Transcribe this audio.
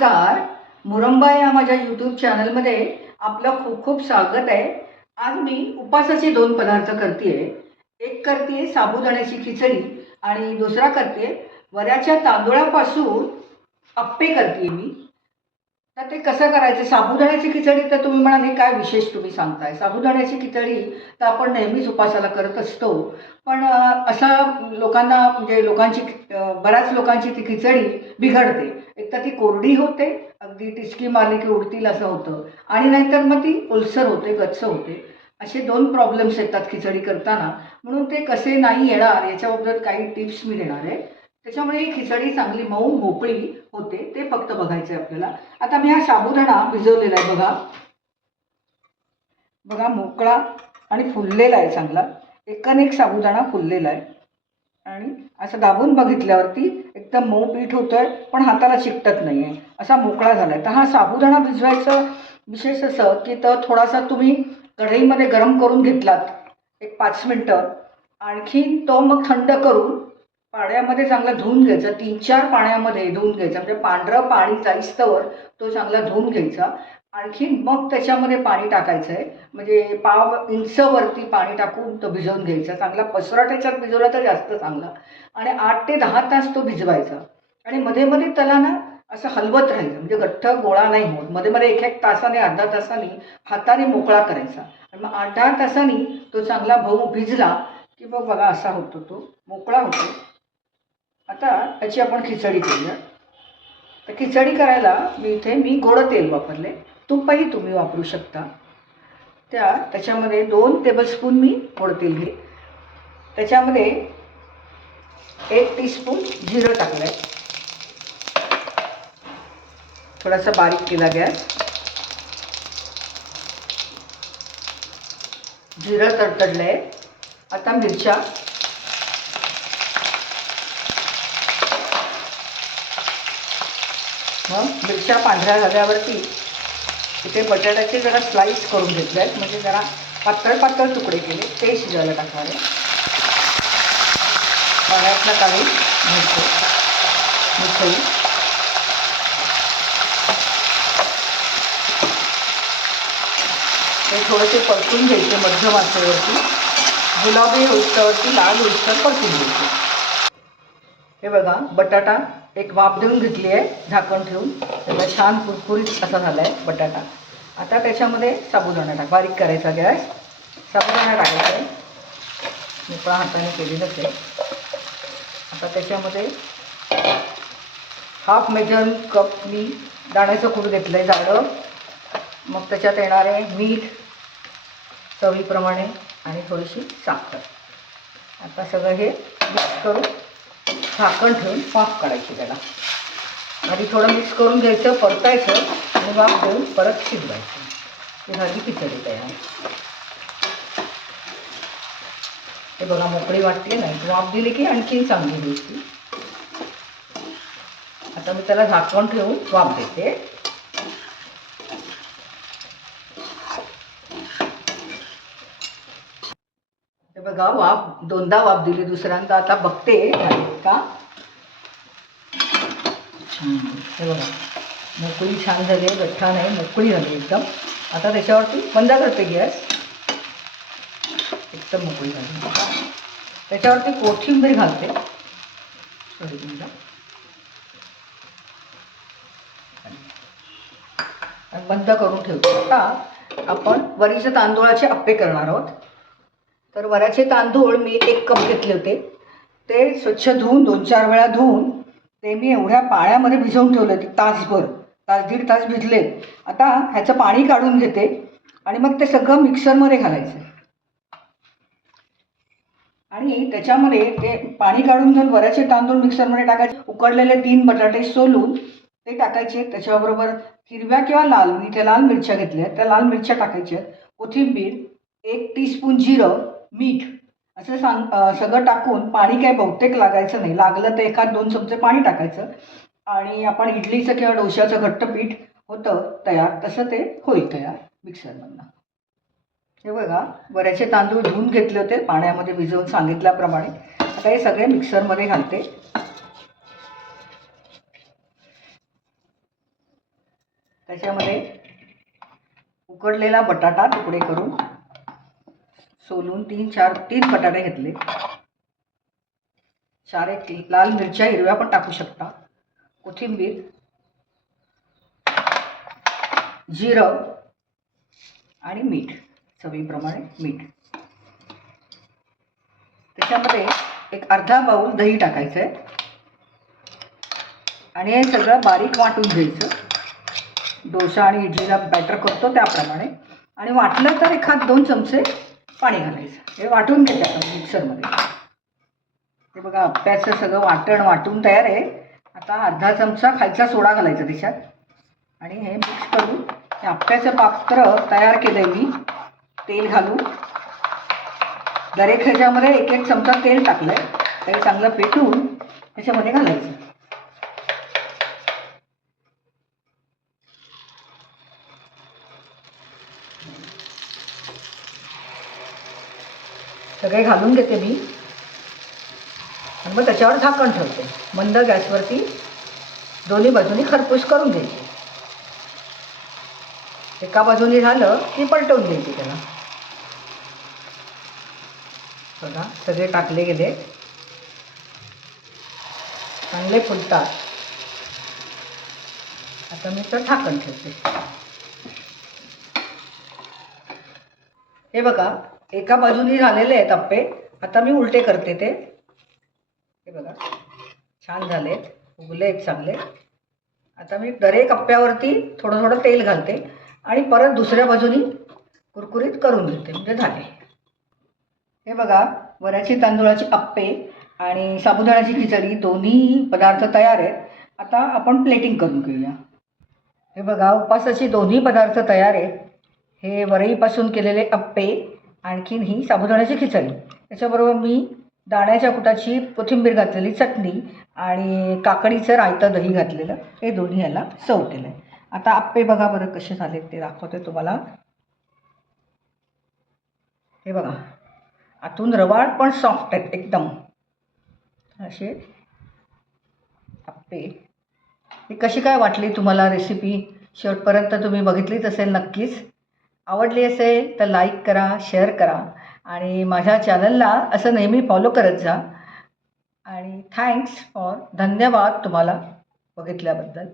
नमस्कार. मुरंबा या माझ्या यूट्यूब चॅनलमध्ये आपलं खूप खूप स्वागत आहे. आज मी उपासाचे दोन पदार्थ करते एक करते साबुदाण्याची खिचडी आणि दुसरा करते वऱ्याच्या तांदूळापासून अप्पे करते मी. तर ते कसं करायचं? साबुदाण्याची खिचडी तर तुम्ही म्हणाले काय विशेष तुम्ही सांगताय? साबुदाण्याची खिचडी तर आपण नेहमीच उपासाला करत असतो. पण असा असं लोकांना म्हणजे लोकांची बऱ्याच लोकांची ती खिचडी बिघडते. एक तर ती कोरडी होते अगदी टिचकी मारली की उडतील असं होतं. आणि नाहीतर मग ती ओलसर होते गच्च होते. असे दोन प्रॉब्लेम्स येतात खिचडी करताना. म्हणून ते कसे नाही येणार याच्याबद्दल काही टिप्स मी देणार आहे. त्याच्यामुळे ही खिचडी चांगली मऊ मोकळी होते ते फक्त बघायचं आहे आपल्याला. आता मी हा साबुदाणा भिजवलेला आहे बघा. बघा मोकळा आणि फुललेला आहे चांगला. एकाने एक साबुदाणा फुललेला आहे. आणि असं दाबून बघितल्यावरती एकदम मऊ पीठ होतोय पण हाताला चिकटत नाही आहे असा मोकळा झाला आहे तर हा साबुदाणा भिजवायचं विशेष असं की तर थोडासा तुम्ही कढईमध्ये गरम करून घेतलात एक पाच मिनटं आणखी तो मग थंड करून पाण्यामध्ये चांगला धुवून घ्यायचा. तीन चार पाण्यामध्ये धुवून घ्यायचा. म्हणजे पांढरं पाणी जाईस्तवर तो चांगला धुवून घ्यायचा. आणखी मग त्याच्यामध्ये पाणी टाकायचं आहे म्हणजे पाव इंचवरती पाणी टाकून तो भिजवून घ्यायचा. चांगला पसरट ह्याच्यात भिजवला तर जास्त चांगला. आणि आठ ते दहा तास तो भिजवायचा. आणि मध्ये मध्ये त्याला ना असं हलवत राहायचं. म्हणजे गठ्ठ गोळा नाही होत. मध्ये मध्ये एक एक तासाने अर्धा तासाने हाताने मोकळा करायचा. आणि मग आठ दहा तासाने तो चांगला भाऊ भिजला की मग बघा असा होतो तो. मोकळा होतो. आता याची आपण खिचडी करूया. तर खिचडी करायला मी इथे मी गोडं तेल वापरले तुपही तुम्ही वापरू शकता. त्या त्याच्यामध्ये दोन टेबलस्पून मी फोडतील तेल घे त्याच्यामध्ये एक टीस्पून जिरं टाकलं आहे थोडासा बारीक केला गॅस. जिरं तडतडलं आहे आता मिरच्या. मग मिरच्या पांढऱ्या झाल्यावरती इथे बटाट्याचे जरा स्लाईस करून घेतले आहेत. म्हणजे जरा पातळ पातळ तुकडे केले. ते शिजायला टाकणारे पाण्यातनं काढून घ्यायचं मिसळी ते थोडेसे परतून घ्यायचे मध्यम आचेवरती. गुलाबी उष्टावरती लाल उष्ट परतून घ्यायचे. हे बघा बटाटा एक वाफ देऊन घेतली आहे झाकण ठेवून. त्याला छान कुरकुरीत असा झाला आहे बटाटा. आता त्याच्यामध्ये साबुदाणा टाक बारीक करायचा गॅस. साबुदाणा टाकायचा आहे. मोकळा हाताने केलेलंच आहे. आता त्याच्यामध्ये हाफ मेजर कप मी दाण्याचं कूट घेतलं आहे जाडं. मग त्याच्यात येणारे मीठ चवीप्रमाणे आणि थोडीशी साखर. आता सगळं हे मिक्स करू झाकण ठेवून वाफ काढायची त्याला. आधी थोडं मिक्स करून घ्यायचं परतायचं आणि वाफ देऊन परत शिजवायचं. ही झाली खिचडी तयार हे बघा मोकळी वाटते नाही वाफ दिली की आणखीन चांगली दिसते आता मी त्याला झाकण ठेवून वाफ देते. बघा वाफ दोनदा वाफ दिली दुसऱ्यांदा आता बघते. का? छान. हे बघा. मोकळी छान झाली आहे गठ्ठा नाही मोकळी झाली एकदम. आता त्याच्यावरती बंद करते गॅस. एकदम मोकळी झाली त्याच्यावरती कोथिंबीर घालते. सॉरी तुमचा. बंद करून ठेवतो. आता आपण वरीच्या तांदूळाचे अप्पे करणार आहोत. तर वऱ्याचे तांदूळ मी एक कप घेतले होते. ते स्वच्छ धुवून दोन चार वेळा धुवून ते मी एवढ्या पाण्यामध्ये भिजवून ठेवले होते तासभर. तास दीड तास भिजले. आता ह्याचं पाणी काढून घेते आणि मग ते सगळं मिक्सरमध्ये घालायचं. आणि त्याच्यामध्ये ते पाणी काढून घेऊन वऱ्याचे तांदूळ मिक्सरमध्ये टाकायचे. उकडलेले तीन बटाटे सोलून ते टाकायचे. त्याच्याबरोबर हिरव्या किंवा लाल मी इथे लाल मिरच्या घेतल्या त्या लाल मिरच्या टाकायच्या कोथिंबीर एक टीस्पून जिरं मीठ असं सांग सगळं टाकून पाणी काय बहुतेक लागायचं नाही. लागलं तर एखाद दोन चमचे पाणी टाकायचं आणि आपण इडलीचं किंवा डोश्याचं घट्ट पीठ होतं तयार तसं ते होईल तयार मिक्सरमधनं. हे बघा बऱ्याचे तांदूळ धुवून घेतले होते पाण्यामध्ये भिजवून सांगितल्याप्रमाणे. आता हे सगळे मिक्सरमध्ये घालते. त्याच्यामध्ये उकडलेला बटाटा तुकडे करून सोलून तीन चार तीन बटाटे घेतले. चार एक लाल मिरच्या हिरव्या पण टाकू शकता. कोथिंबीर जिरं आणि मीठ. चवीप्रमाणे मीठ. त्याच्यामध्ये एक अर्धा बाऊल दही टाकायचं आहे आणि हे सगळं बारीक वाटून घ्यायचं. डोसा आणि इडलीला बॅटर करतो त्याप्रमाणे. आणि वाटलं तर एखाद दोन चमचे पाणी घालायचं. हे वाटून घेते आपण मिक्सरमध्ये. ते बघा अप्प्याचं सगळं वाटण वाटून तयार आहे. आता अर्धा चमचा खायचा सोडा घालायचा त्याच्यात. आणि हे मिक्स करून हे अप्प्याचं पात्र तयार केलं आहे मी. तेल घालून. दरेक ह्याच्यामध्ये एक एक चमचा तेल टाकलं आहे ते चांगलं पेटून त्याच्यामध्ये घालायचं. सगळे घालून घेते मी. आणि मग त्याच्यावर झाकण ठेवते. मंद गॅसवरती दोन्ही बाजूनी खरपूस करून घ्यायची. एका बाजूनी झालं की पलटवून घ्यायची त्याला. बघा सगळे टाकले गेले. चांगले फुलतात. आता मी तर झाकण ठेवते. हे बघा एका बाजूने झालेले आहेत आप्पे. आता मी उलटे करते ते. हे बघा. छान झालेत. उगले आहेत चांगले. आता मी दरेक कप्प्यावरती थोडं थोडं तेल घालते आणि परत दुसऱ्या बाजूनी कुरकुरीत करून घेते. म्हणजे झाले. हे बघा. वऱ्याची तांदूळाची अप्पे आणि साबुदाण्याची खिचडी दोन्ही पदार्थ तयार आहेत. आता आपण प्लेटिंग करून घेऊया. हे बघा. उपासाचे दोन्ही पदार्थ तयार आहेत. हे वरईपासून केलेले अप्पे आणखीन ही साबुदाण्याची खिचडी. त्याच्याबरोबर मी दाण्याच्या कुटाची कोथिंबीर घातलेली चटणी आणि काकडीचं रायतं दही घातलेलं. हे दोन्ही याला सर्व केलं आहे आता आप्पे बघा बरं कसे झाले ते दाखवते तुम्हाला. हे बघा. आतून रवाळ पण सॉफ्ट आहेत एकदम. असे आप्पे. ही कशी काय वाटली तुम्हाला रेसिपी शेवटपर्यंत तुम्ही बघितलीच असेल नक्कीच. आवडली असेल तर लाईक करा शेअर करा आणि माझ्या चॅनलला असं नेहमी फॉलो करत जा. आणि थँक्स फॉर धन्यवाद तुम्हाला बघितल्याबद्दल.